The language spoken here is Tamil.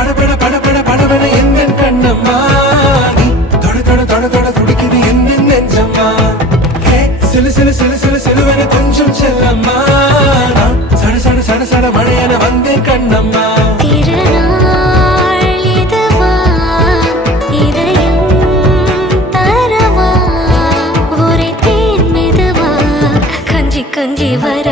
படபட படபட படபட எந்த கண்ணம்மா நீ தொட தொட தொட தொட துடிக்குது எந்த நெஞ்சம்மா ஹே சிலு சிலு சிலு சிலு சிலுவன கொஞ்சம் செல்லம்மா நான் சட சட சட சட மழையன வந்தேன் கண்ணம்மா திருநாள் இதுவா இதயம் தரவா ஒரே தேன் மெதுவா கஞ்சி கஞ்சி